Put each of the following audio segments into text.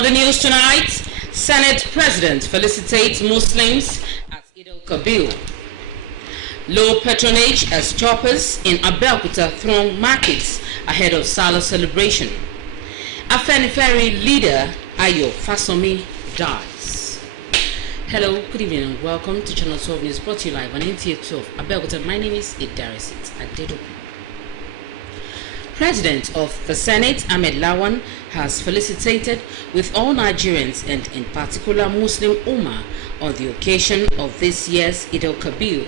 On the news tonight, Senate President felicitates Muslims at Abeokuta. Low patronage as choppers in Abeokuta throng markets ahead of Salah celebration. Afenifere leader Ayo Fasomi dies. Hello, good evening and welcome to Channel 12 News, brought to you live on Nta 12 Abeokuta. My name is Nta Abeokuta. President of the Senate, Ahmed Lawan, has felicitated with all Nigerians and in particular Muslim Ummah on the occasion of this year's Eid al-Kabir.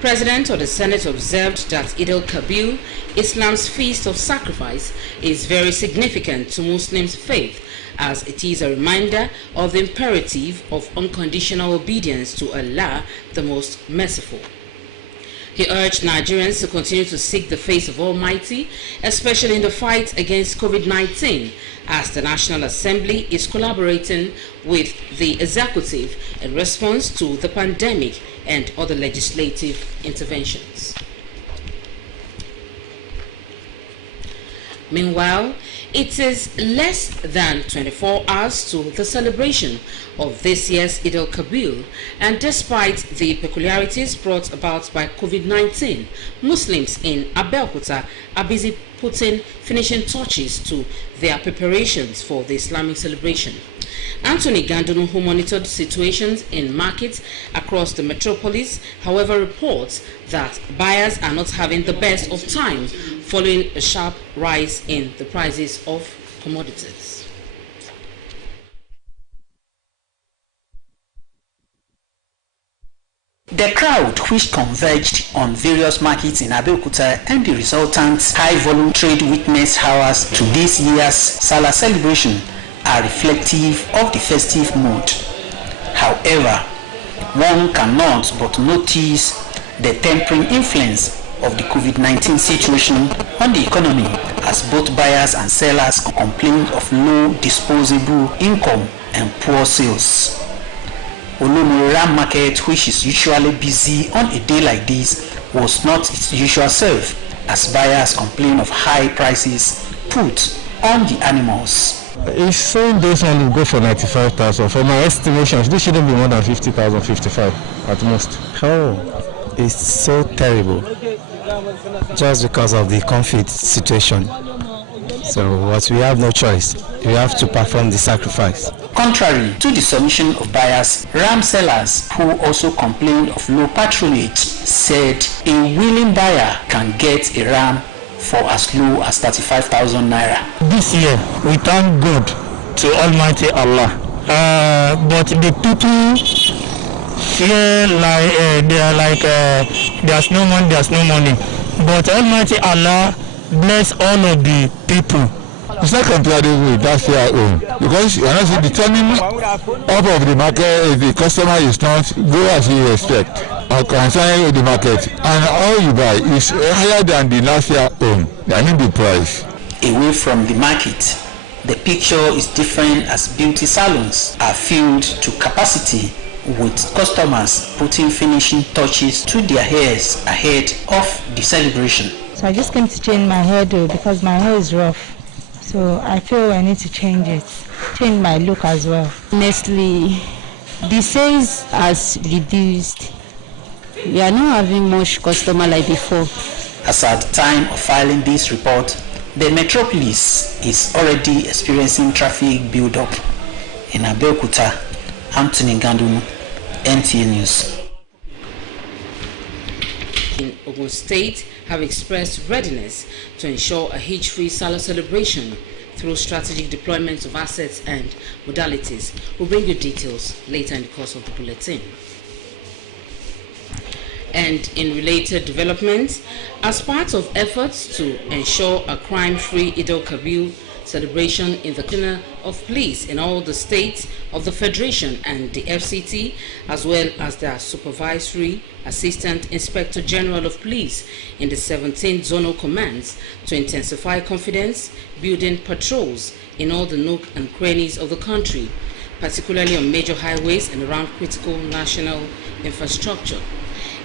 President of the Senate observed that Eid al-Kabir, Islam's feast of sacrifice, is very significant to Muslims' faith, as it is a reminder of the imperative of unconditional obedience to Allah, the Most Merciful. He urged Nigerians to continue to seek the face of Almighty, especially in the fight against COVID-19, as the National Assembly is collaborating with the executive in response to the pandemic and other legislative interventions. Meanwhile, it is less than 24 hours to the celebration of this year's Eid al-Kabir, and despite the peculiarities brought about by COVID-19, Muslims in Abeokuta are busy putting finishing touches to their preparations for the Islamic celebration. Anthony Gandunu, who monitored situations in markets across the metropolis, however, reports that buyers are not having the best of time following a sharp rise in the prices of commodities. The crowd, which converged on various markets in Abeokuta and the resultant high-volume trade witness hours to this year's Salah celebration, are reflective of the festive mood. However, one cannot but notice the tempering influence of the COVID-19 situation on the economy, as both buyers and sellers complain of low disposable income and poor sales. Olomora market, which is usually busy on a day like this, was not its usual self, as buyers complain of high prices put on the animals. If 7 days only go for 95,000, for my estimations, this shouldn't be more than 50,000, 55 at most. Oh, it's so terrible, just because of the conflict situation. So we have no choice. We have to perform the sacrifice. Contrary to the submission of buyers, ram sellers, who also complained of low patronage, said a willing buyer can get a ram for as low as 35,000 naira. This year, we thank God to Almighty Allah. But the people feel like they are like there's no money. But Almighty Allah bless all of the people. It's not comparable with that year own, because you are not determining up of the market if the customer is not go as you expect or concerning with the market, and all you buy is higher than the last year own. I mean the price. Away from the market, the picture is different, as beauty salons are filled to capacity with customers putting finishing touches to their hairs ahead of the celebration. So I just came to change my hair though, because my hair is rough. So I feel I need to change my look as well. Honestly, the sales has reduced. We are not having much customer like before. As at the time of filing this report, the metropolis is already experiencing traffic build-up. In Abeokuta, Anthony Gandunu, NTA News. In Ogun State have expressed readiness to ensure a hitch-free Salah celebration through strategic deployment of assets and modalities. We'll bring you details later in the course of the bulletin. And in related developments, as part of efforts to ensure a crime-free Eid al-Kabir celebration in the Commissioner of Police in all the states of the Federation and the FCT, as well as their Supervisory Assistant Inspector General of Police in the 17 zonal commands, to intensify confidence, building patrols in all the nook and crannies of the country, particularly on major highways and around critical national infrastructure.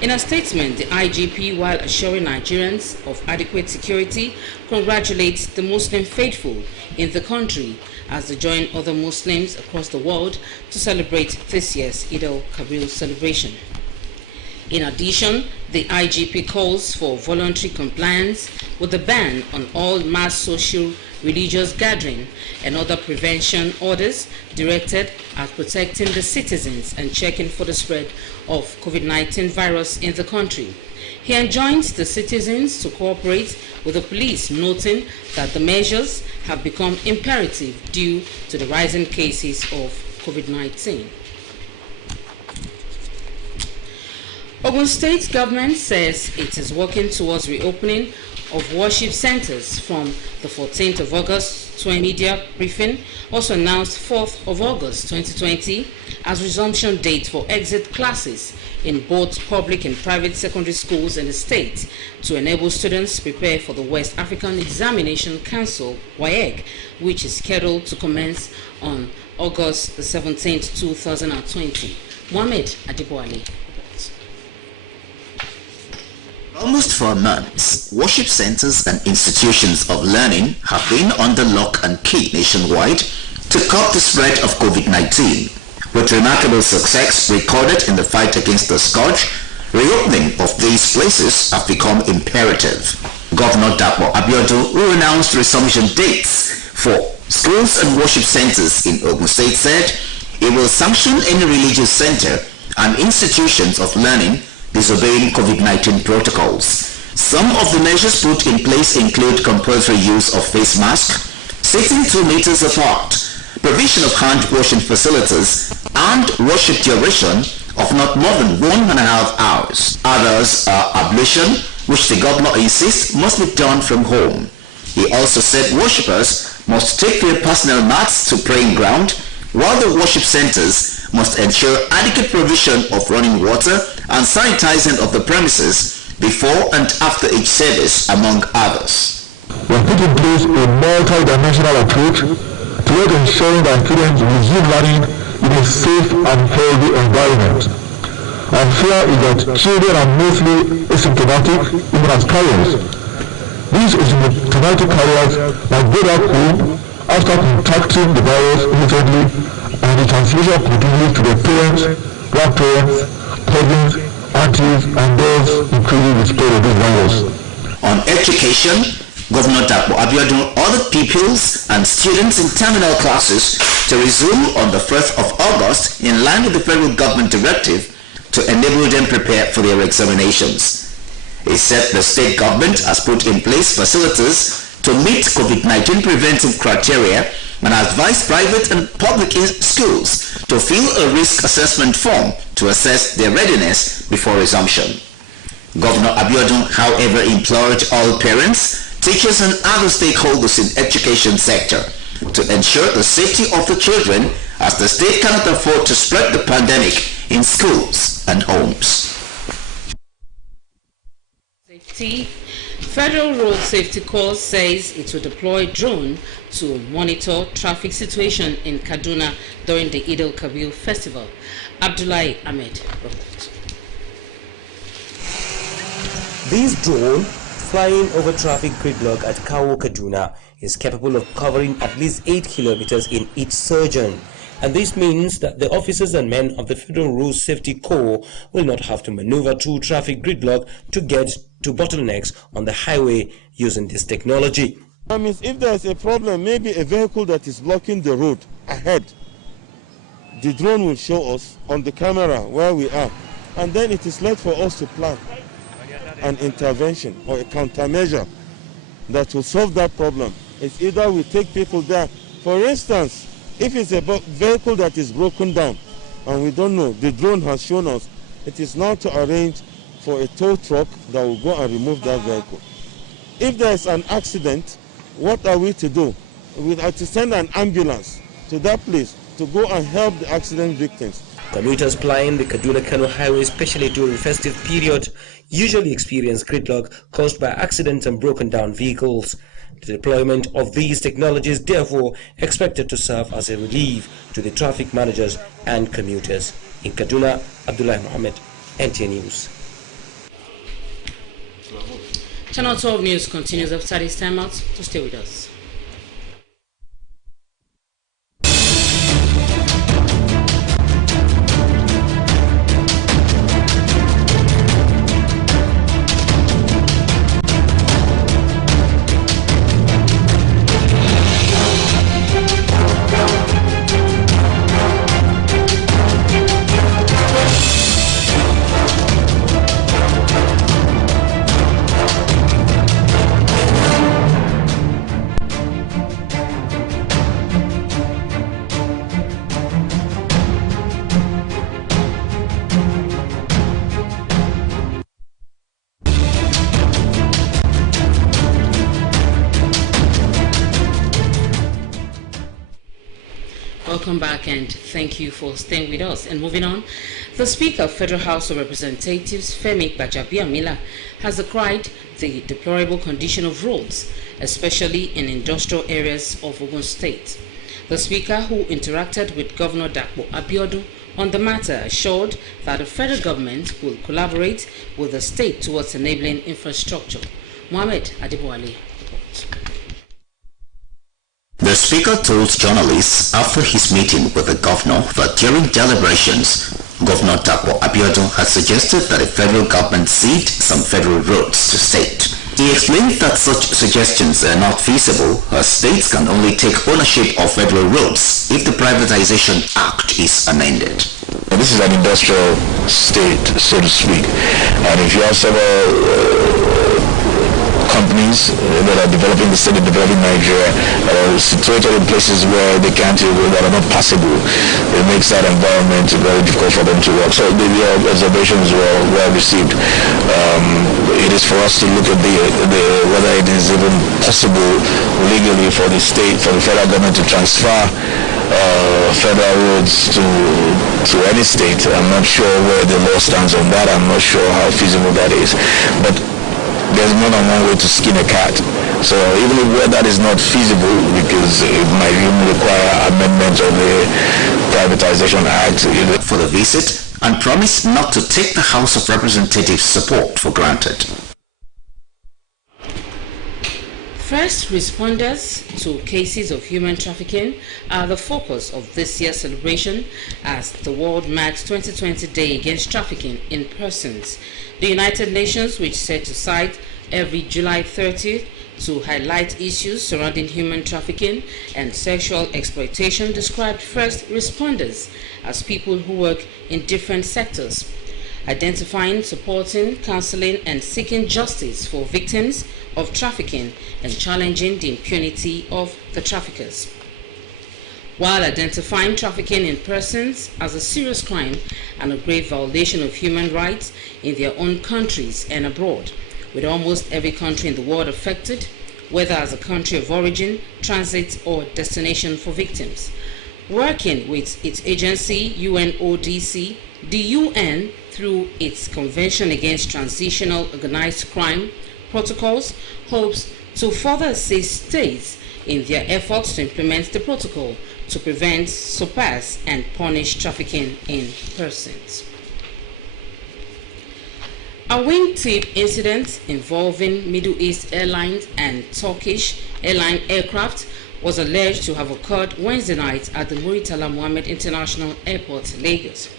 In a statement, the IGP, while assuring Nigerians of adequate security, congratulates the Muslim faithful in the country as they join other Muslims across the world to celebrate this year's Eid al-Kabir celebration. In addition, the IGP calls for voluntary compliance with the ban on all mass social religious gathering and other prevention orders directed at protecting the citizens and checking for the spread of COVID-19 virus in the country. He enjoins the citizens to cooperate with the police, noting that the measures have become imperative due to the rising cases of COVID-19. Ogun State government says it is working towards reopening of worship centers from the 14th of August to a media briefing also announced 4th of August 2020 as resumption date for exit classes in both public and private secondary schools in the state to enable students prepare for the West African Examination Council, WAEC, which is scheduled to commence on August the 17th, 2020. Mohamed Adibwale. Almost for months, worship centers and institutions of learning have been under lock and key nationwide to curb the spread of COVID-19. With remarkable success recorded in the fight against the scourge, reopening of these places have become imperative. Governor Nta Abeokuta, who announced resumption dates for schools and worship centers in Ogun State, said he will sanction any religious center and institutions of learning disobeying COVID-19 protocols. Some of the measures put in place include compulsory use of face masks, sitting 2 meters apart, provision of hand-washing facilities, and worship duration of not more than 1.5 hours. Others are ablution, which the governor insists must be done from home. He also said worshippers must take their personal mats to praying ground, while the worship centers must ensure adequate provision of running water and sanitizing of the premises before and after each service, among others. We have put in place a multi-dimensional approach toward ensuring that students resume learning in a safe and healthy environment. Our fear is that children are mostly asymptomatic, even as carriers. These asymptomatic carriers might go back home after contracting the virus immediately, and the transmission continues to their parents, grandparents, cousins, aunties, and those increasing the spread of this virus. On education, Governor Nta Abeokuta ordered pupils and students in terminal classes to resume on the 1st of August in line with the federal government directive to enable them prepare for their examinations. He said the state government has put in place facilities to meet COVID-19 preventive criteria and advised private and public schools to fill a risk assessment form to assess their readiness before resumption. Governor Abeokuta, however, implored all parents, teachers and other stakeholders in education sector to ensure the safety of the children as the state cannot afford to spread the pandemic in schools and homes. Federal Road Safety Corps says it will deploy drone to monitor traffic situation in Kaduna during the Eid al-Kabir festival. Abdullahi Ahmed reports. This drone, flying over traffic gridlock at Kawo, Kaduna, is capable of covering at least 8 kilometers in each surgeon. And this means that the officers and men of the Federal Road Safety Corps will not have to maneuver through traffic gridlock to get to bottlenecks on the highway using this technology. That means if there is a problem, maybe a vehicle that is blocking the road ahead, the drone will show us on the camera where we are, and then it is left for us to plan an intervention or a countermeasure that will solve that problem. It's either we take people there. For instance, if it's a vehicle that is broken down and we don't know, the drone has shown us, it is now to arrange for a tow truck that will go and remove that vehicle. If there is an accident, what are we to do? We have to send an ambulance to that place to go and help the accident victims. Commuters plying the Kaduna-Kano highway, especially during festive period, usually experience gridlock caused by accidents and broken down vehicles. The deployment of these technologies therefore expected to serve as a relief to the traffic managers and commuters. In Kaduna, Abdullah Mohammed, NTA News. Channel 12 News continues after this time out, so stay with us. Welcome back and thank you for staying with us. And moving on, the Speaker of Federal House of Representatives, Femi Gbajabiamila, has decried the deplorable condition of roads, especially in industrial areas of Ogun State. The Speaker, who interacted with Governor Nta Abeokuta on the matter, assured that the federal government will collaborate with the state towards enabling infrastructure. Mohammed Adibwale reports. The Speaker told journalists after his meeting with the Governor that during deliberations, Governor Nta Abeokuta had suggested that the federal government cede some federal roads to state. He explained that such suggestions are not feasible, as states can only take ownership of federal roads if the Privatization Act is amended. This is an industrial state, so to speak, and if you have several companies that are developing the state, developing Nigeria, situated in places where they can't, that are not passable, it makes that environment very difficult for them to work. So the observations were well received. It is for us to look at whether it is even possible legally for the state, for the federal government to transfer federal roads to any state. I'm not sure where the law stands on that. I'm not sure how feasible that is. But there's more than one way to skin a cat. So even where that is not feasible, because it might even require amendment of the Privatization Act. For the visit and promised not to take the House of Representatives' support for granted. First responders to cases of human trafficking are the focus of this year's celebration as the world marks 2020 Day Against Trafficking in Persons. The United Nations, which set aside every July 30th to highlight issues surrounding human trafficking and sexual exploitation, described first responders as people who work in different sectors, identifying, supporting, counseling, and seeking justice for victims of trafficking and challenging the impunity of the traffickers. While identifying trafficking in persons as a serious crime and a grave violation of human rights in their own countries and abroad, with almost every country in the world affected, whether as a country of origin, transit, or destination for victims. Working with its agency, UNODC, the UN, through its Convention Against Transitional Organized Crime protocols, hopes to further assist states in their efforts to implement the protocol to prevent, surpass, and punish trafficking in persons. A wingtip incident involving Middle East Airlines and Turkish airline aircraft was alleged to have occurred Wednesday night at the Muritala Mohammed International Airport, Lagos.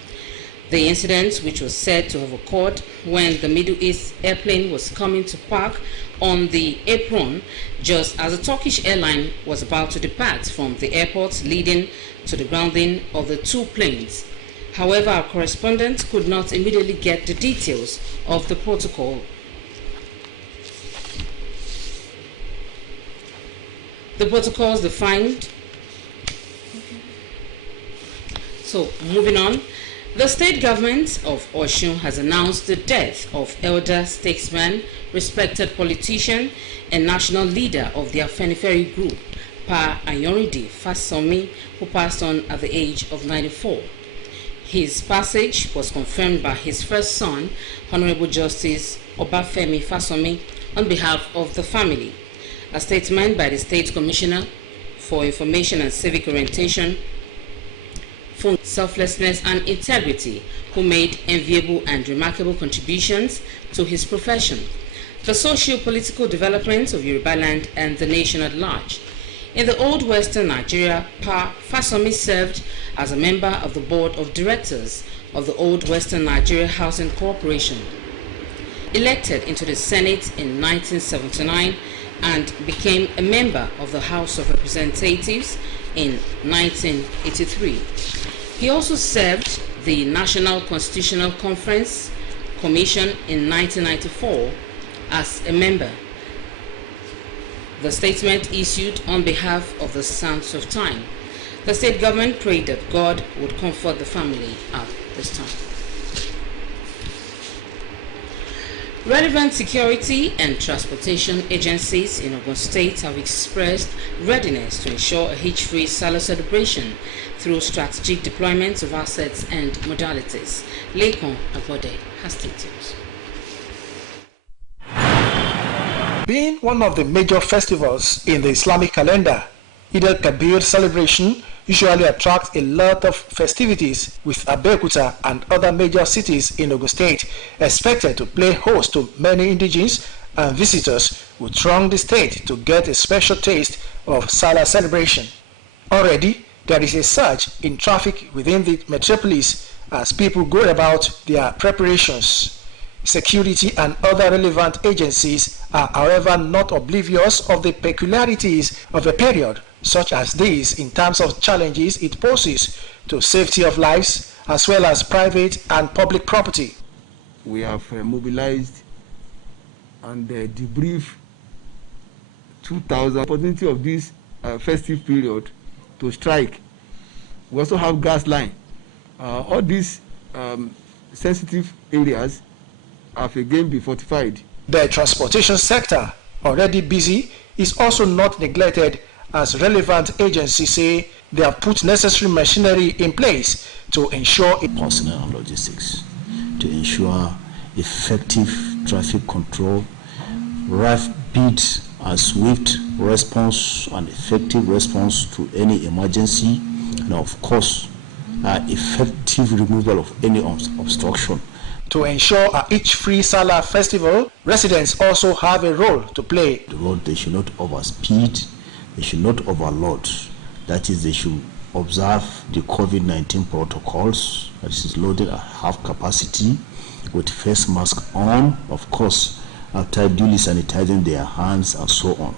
The incident, which was said to have occurred when the Middle East airplane was coming to park on the apron just as a Turkish airline was about to depart from the airport, leading to the grounding of the two planes. However, our correspondent could not immediately get the details of the protocol. The protocols defined. So, moving on. The state government of Osun has announced the death of elder statesman, respected politician, and national leader of the Afenifere group, Pa Ayorinde Fasomi, who passed on at the age of 94. His passage was confirmed by his first son, Honorable Justice Obafemi Fasomi, on behalf of the family. A statement by the State Commissioner for Information and Civic Orientation, selflessness and integrity, who made enviable and remarkable contributions to his profession. for socio-political development of Yorubaland and the nation at large. In the old Western Nigeria, Pa Fasomi served as a member of the board of directors of the old Western Nigeria Housing Corporation. Elected into the Senate in 1979 and became a member of the House of Representatives in 1983. He also served the National Constitutional Conference Commission in 1994 as a member. The statement issued on behalf of the Sons of Time. The state government prayed that God would comfort the family at this time. Relevant security and transportation agencies in Ogun State have expressed readiness to ensure a hitch-free Salah celebration through strategic deployment of assets and modalities. Nta Abeokuta has details. Being one of the major festivals in the Islamic calendar, Eid al-Kabir celebration usually attracts a lot of festivities, with Abeokuta and other major cities in Ogun State expected to play host to many indigenes and visitors who throng the state to get a special taste of Salah celebration. Already, there is a surge in traffic within the metropolis as people go about their preparations. Security and other relevant agencies are, however, not oblivious of the peculiarities of a period such as this in terms of challenges it poses to safety of lives as well as private and public property. We have mobilized and debriefed 2,000 opportunity of this festive period to strike. We also have gas line. All these sensitive areas have again been fortified. The transportation sector, already busy, is also not neglected, as relevant agencies say they have put necessary machinery in place to ensure personnel and logistics, to ensure effective traffic control, rapid and swift response and effective response to any emergency, and of course effective removal of any obstruction. To ensure a hitch-free Salah festival, residents also have a role to play. The road, they should not overspeed, they should not overload. That is, they should observe the COVID-19 protocols, that is loaded at half capacity with face mask on, of course, after duly sanitizing their hands and so on.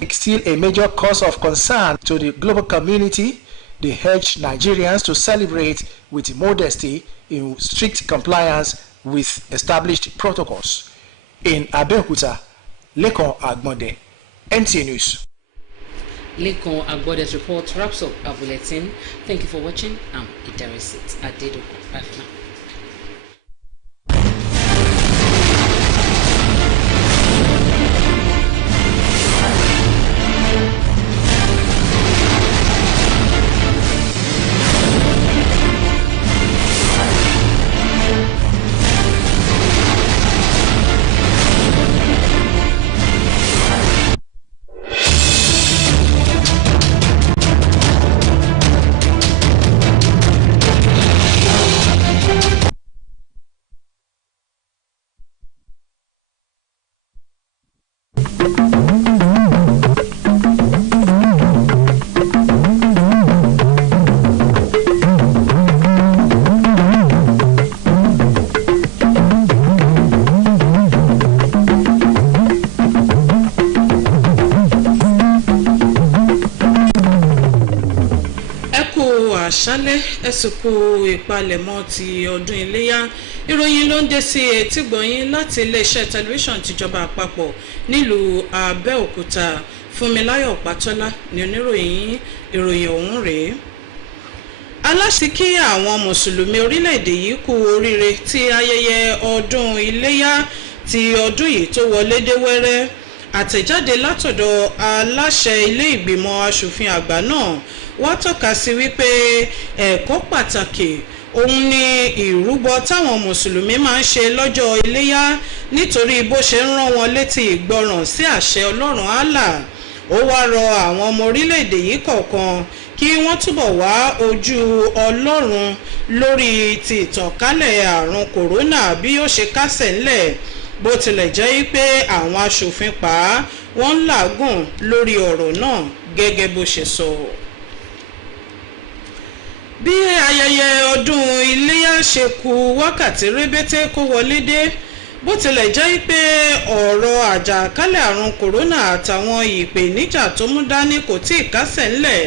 It's still a major cause of concern to the global community. They urge Nigerians to celebrate with modesty in strict compliance with established protocols. In Abeokuta, Nta Abeokuta, NTA News. Nta Abeokuta's report wraps up our bulletin. Thank you for watching. I'm Idarisit Adedo. Bye for now. àṣálẹ́ ẹ̀sìnkú ìpalẹ̀mọ́ ti ọdún iléyá ìròyìn ló ń dé sí etígbọ̀nyín láti iléeṣẹ́ tẹlifíṣàn tìjọba àpapọ̀ nílùú Abẹ́òkúta. Fúnmiláyọ̀ Pátọ́lá ni oníròyìn ìròyìn ọ̀hún rèé. Aláṣẹ kí àwọn mùsùlùmí orílẹ̀-èdè yìí kú oríire tí ayẹyẹ ọdún iléyá ti ọdún yìí tó wọlé dé wẹ́rẹ́. Àtẹ̀jáde látọ̀dọ̀ aláṣẹ ilé ìgbìmọ̀ aṣòfin àgbà náà wá tọ́ka sí wípé ẹ̀kọ́ pàtàkì òun ni ìrúbọ táwọn mùsùlùmí máa ń ṣe lọ́jọ́ iléyá nítorí bó ṣe ń rán wọn létí ìgbọràn sí àṣẹ Ọlọ́run Allah. Ó wá rọ àwọn ọmọ orílẹ̀-èdè yìí kọ̀ọ̀kan kí wọ́n túbọ̀ wá ojú Ọlọ́run lórí ti ìtànkálẹ̀ àrùn kòrónà bí ó ṣe kásẹ̀ ńlẹ̀. bó tilẹ̀ jẹ́ pé àwọn aṣòfin pa wọ́n ń làágùn lórí ọ̀rọ̀ náà gẹ́gẹ́ bó ṣe sọ. bí ayẹyẹ ọdún iléyá ṣe kù wákàtí rébété kó wọlé dé bó tilẹ̀ jẹ́ pé ọ̀rọ̀ àjàkálẹ̀ àrùn kòrónà àtàwọn ìpèníjà tó mú dání kò tí ì kásẹ̀ ńlẹ̀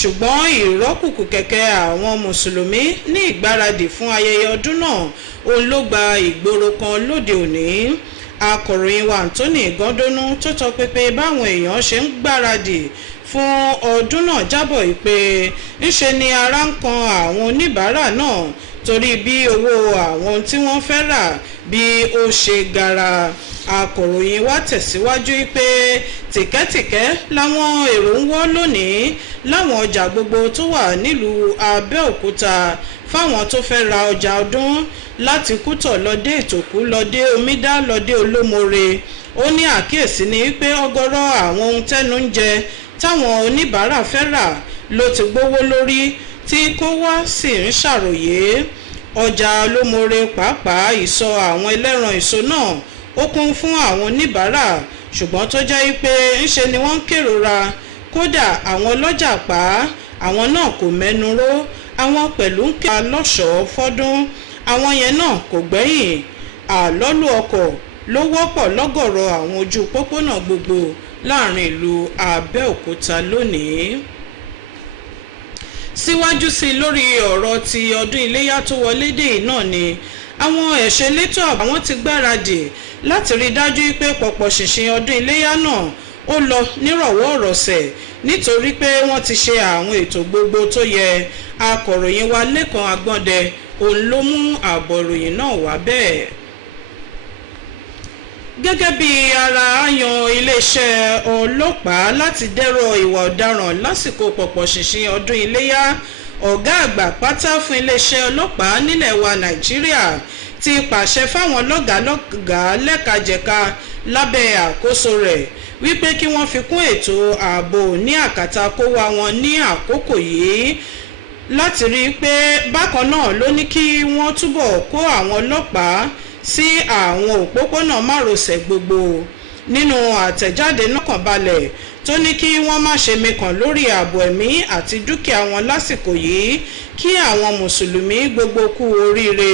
ṣùgbọ́n ìrọ́kùkù kẹ̀kẹ́ àwọn mùsùlùmí ní ìgbáradì fún ayẹyẹ ọdún náà òun ló gba ìgboro kan lóde òní. Akọ̀ròyìn wa Anthony Gọ́dọ́nú tó tọpinpin báwọn èèyàn ṣe ń gbáradì fún ọdún náà jábọ̀ pé ńṣe ni ara ń kan àwọn oníbàárà náà torí bí owó àwọn tí wọ́n fẹ́ rà bí ó ṣe gara. Akọ̀ròyìn wa tẹ̀síwájú pé tìkẹ́tìkẹ́ láwọn èrò ń wọ́ lónìí láwọn ọjà gbogbo tó wà nílùú Abẹ́òkúta fáwọn tó fẹ́ ra ọjà ọdún láti Kútọ̀ lọ́dẹ Ìtòkú lọ́dẹ Omídá lọ́dẹ Olómore. Ó ní àkíyèsí ni pé ọ̀gọ̀rọ̀ àwọn ohun tẹ́nu ń jẹ táwọn oníbàárà fẹ́ rà ló ti gbówó lórí tí kó wá sì ń ṣàròyé. Ọjà Olómore pàápàá ìsọ̀ àwọn ẹlẹ́ran èso náà ó kún fún àwọn oníbàárà ṣùgbọ́n tó jẹ́ pé ńṣe ni wọ́n ń kérora kódà àwọn ọlọ́jà pa àwọn náà kò mẹ́nu ró àwọn pẹ̀lú ń kí alọ́ṣọ̀ọ́ fọ́dún àwọn yẹn náà kò gbẹ́yìn. Àlọ́lù ọkọ̀ ló wọ́pọ̀ lọ́gọ̀rọ̀ àwọn ojú pópónà gbogbo láàrin ìlú Abẹ́òkúta lónìí. Síwájú sí lórí ọ̀rọ̀ ti ọdún iléyá tó wọlé dé náà ni àwọn ẹ̀ṣọ́ elétò ààbò àwọn ti gbáradì láti rí dájú pé pọ̀pọ̀ ṣìnṣìn ọdún iléyá náà ó lọ nírọ̀wọ́ ọ̀rọ̀sẹ̀ nítorí pé wọ́n ti ṣe àwọn ètò gbogbo tó yẹ. Akọ̀ròyìn wa Lẹ́kan Agbọ́ndẹ òun ló mú àbọ̀ ìròyìn náà wá bẹ́ẹ̀. Gẹ́gẹ́ bí ara àyàn iléeṣẹ́ ọlọ́pàá láti dẹ́rọ̀ ìwà ọ̀daràn lásìkò pọ̀pọ̀ ṣìnṣìn ọdún iléyá ọ̀gá àgbà pátá fún iléeṣẹ́ ọlọ́pàá nílẹ̀ wa Nàìjíríà ti pàṣẹ fáwọn lọ́gàálọ́gàá lẹ́kajẹ̀ka lábẹ́ àkóso rẹ̀ wípé kí wọ́n fi kún ètò ààbò ní àkàtà kówá wọn ní àkókò yìí láti rí i pé bákan náà ló ní kí wọ́n túbọ̀ kó àwọn ọlọ́pàá sí àwọn òpópónà márosẹ̀ gbogbo. Nínú àtẹ̀jáde náà kàn balẹ̀ tó ní kí wọ́n má ṣe mikàn lórí ààbò ẹ̀mí àti dúkìá wọn lásìkò yìí kí àwọn mùsùlùmí gbogbo kú oríire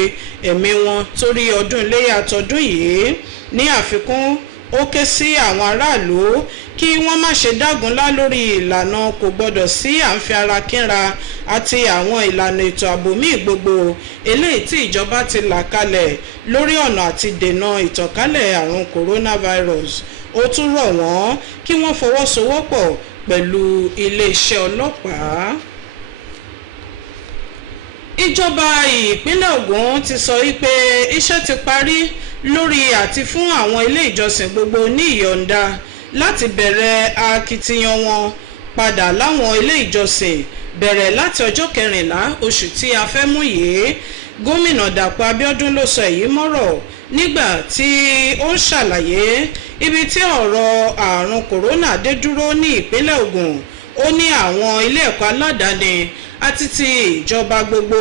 ẹ̀mí wọn torí ọdún iléyá tọdún yìí. Ní àfikún ó ké sí àwọn aráàlú kí wọ́n má ṣe dágunlá lórí ìlànà kò gbọdọ̀ sí à ń fi ara kínra àti àwọn ìlànà ètò ààbò míì gbogbo eléyìí tí ìjọba ti là kalẹ̀ lórí ọ̀nà àti dènà ìtànkálẹ̀ àrùn coronavirus. Ó tún rọ̀ wọ́n kí wọ́n fọwọ́sowọ́pọ̀ pẹ̀lú iléeṣẹ́ ọlọ́pàá. Ìjọba ìpínlẹ̀ Ògùn ti sọ wípé iṣẹ́ ti parí lórí àti fún àwọn ilé ìjọsìn gbogbo ní ìyọ̀ǹda láti bẹ̀rẹ̀ akitiyan wọn padà láwọn ilé ìjọsìn bẹ̀rẹ̀ láti ọjọ́ 14 oṣù tí a fẹ́ mú yìí. Gómìnà Dàpọ̀ Abíọ́dún ló sọ èyí mọ́rọ̀ nígbà tí ó ń ṣàlàyé ibi tí ọ̀rọ̀ àrùn kòrónà dé dúró ní ìpínlẹ̀ Ògùn. Ó ní àwọn ilé ẹ̀kọ́ aládàáni àti ti ìjọba gbogbo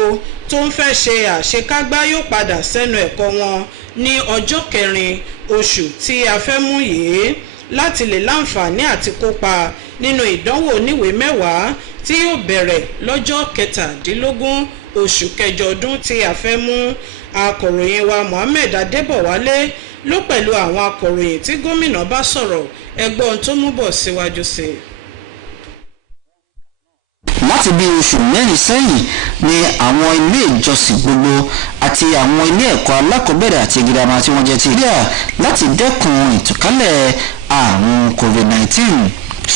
tó ń fẹ́ ṣe àṣekágbá yóò padà sẹ́nu ẹ̀kọ́ wọn ní ọjọ́ 4 oṣù tí a fẹ́ mú yìí láti lè láǹfààní àti kópa nínú ìdánwò oníwèé mẹ́wàá tí yóò bẹ̀rẹ̀ lọ́jọ́ 17 oṣù kẹjọ ọdún tí a fẹ́ mú. Akọ̀ròyìn wa Mohammed Adébọ̀wálé ló pẹ̀lú àwọn akọ̀ròyìn tí gómìnà bá sọ̀rọ̀ ẹgbọ́n tó mú bọ̀ síwájú sí i. Láti bí oṣù mẹ́rin sẹ́yìn ni àwọn ilé ìjọsìn gbogbo àti àwọn ilé ẹ̀kọ́ alákọ̀ọ́bẹ̀rẹ̀ àti girama tí wọ́n jẹ́ ti rí à láti dẹ́kun ìtànkálẹ̀ àrùn COVID-19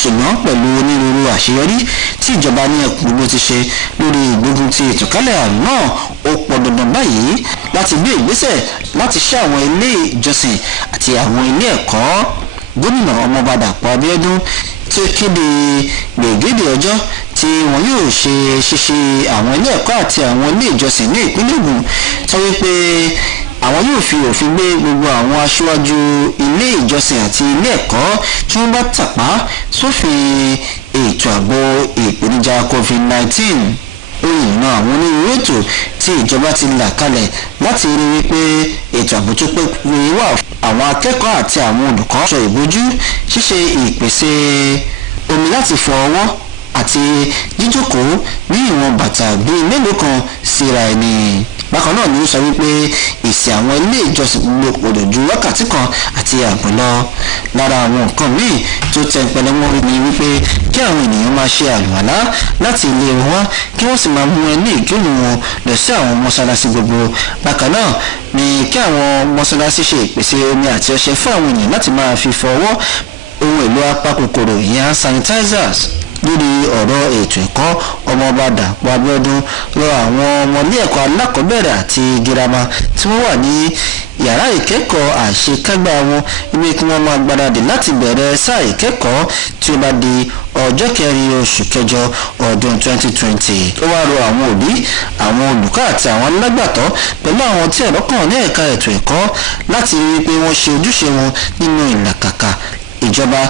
ṣùgbọ́n pẹ̀lú onírúurú àṣeyọrí tí ìjọba ní ẹkùn gbogbo ti ṣe lórí ìgbógun ti ìtànkálẹ̀ àrùn náà ó pọn dandan báyìí láti gbé ìgbésẹ̀ láti ṣí àwọn ilé ìjọsìn àti àwọn ilé ẹ̀kọ́. Gómìnà Ọmọọba Dàpọ̀ Abíọ́dún tí ó kéde gbègéde ọjọ́ tí wọn yóò ṣe ṣíṣe àwọn ilé ẹ̀kọ́ àti àwọn ilé ìjọsìn ní ìpínlẹ̀ Ògùn sọ wípé àwọn yóò fi òfin gbé gbogbo àwọn aṣáájú ilé ìjọsìn àti ilé ẹ̀kọ́ tí wọ́n bá tàpá sófin ètò ààbò ìpèníjà COVID-19. ó yìnbọn àwọn onírúurú ètò tí ìjọba ti là kalẹ̀ láti rí wípé ètò ààbò tó péye wà àwọn akẹ́kọ̀ọ́ àti àwọn olùkọ́ aṣọ ìbojú ṣíṣe ìpèsè omi láti fọ ọwọ́ àti jíjókòó ní ìwọ̀n bàtà bíi mélòó kan síra ẹni. bákan náà ni ó sọ wípé ìsìn àwọn ilé ìjọsìn gbogbo kò lè ju wákàtí kan àti ààbọ̀ lọ. lára àwọn nǹkan míì tó tẹ pẹlẹmọ ni wípé kí àwọn ènìyàn máa ṣe àlùwàlá láti ilé wọn kí wọ́n sì máa mú ẹní ìkírun wọn lọ sí àwọn mọ́ṣáláṣí gbogbo. bákan náà ni kí àwọn mọ́ṣáláṣí ṣe ìpèsè omi àti ọṣẹ fún àwọn ènìyàn láti máa fi fọwọ́ ohun èlò apakòkòrò ìyẹn sanitizers. lórí ọ̀rọ̀ ètò ẹ̀kọ́ ọmọọba Dàpọ̀ Abíọ́dún rọ àwọn ọmọ ilé ẹ̀kọ́ alákọ̀ọ́bẹ̀rẹ̀ àti girama tí wọ́n wà ní yàrá ìkẹ́kọ̀ọ́ àṣekágbá wọn ibi kí wọ́n máa gbáradì láti bẹ̀rẹ̀ sáà ìkẹ́kọ̀ọ́ tí ó bá di ọjọ́ 4 oṣù kẹjọ ọdún 2020. ó wá rọ àwọn òbí àwọn olùkọ́ àti àwọn alágbàtọ́ pẹ̀lú àwọn tí ẹ̀rọ kàn ní ẹ̀ka ètò ẹ̀kọ́ láti rí i pé wọ́n ṣe ojúṣe wọn nínú ìlàkàkà ìjọba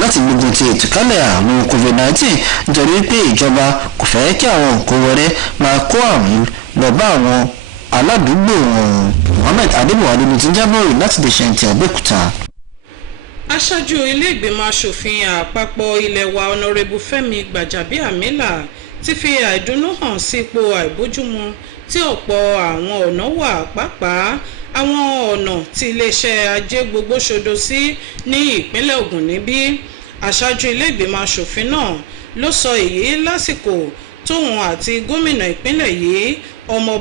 láti gbógun ti ìtúkálẹ̀ àrùn COVID-19 nítorí pé ìjọba kò fẹ́ kí àwọn òǹkówọrẹ́ máa kó àrùn lọ bá àwọn aládùúgbò wọn. Mohammed Adébọ̀wálé ló ti jábọ̀ láti lè ṣe Nta Abeokuta. aṣáájú ilé ìgbìmọ̀ asòfin àpapọ̀ ilẹ̀ wa ọ̀nàrẹ́bù Fẹ́mi Gbàjàbíàmílà ti fi àìdùnnú hàn sí ipò àìbójúmu tí ọ̀pọ̀ àwọn ọ̀nà wà pàápàá àwọn ọ̀nà tí iléeṣẹ́ ajé gbogbo ṣodo sí ní ìpínlẹ̀ Ògùn níbí. aṣáájú ilé ìgbìmọ̀ asòfin náà ló sọ èyí lásìkò tóun àti gómìnà ìpínlẹ̀ yìí ọmọ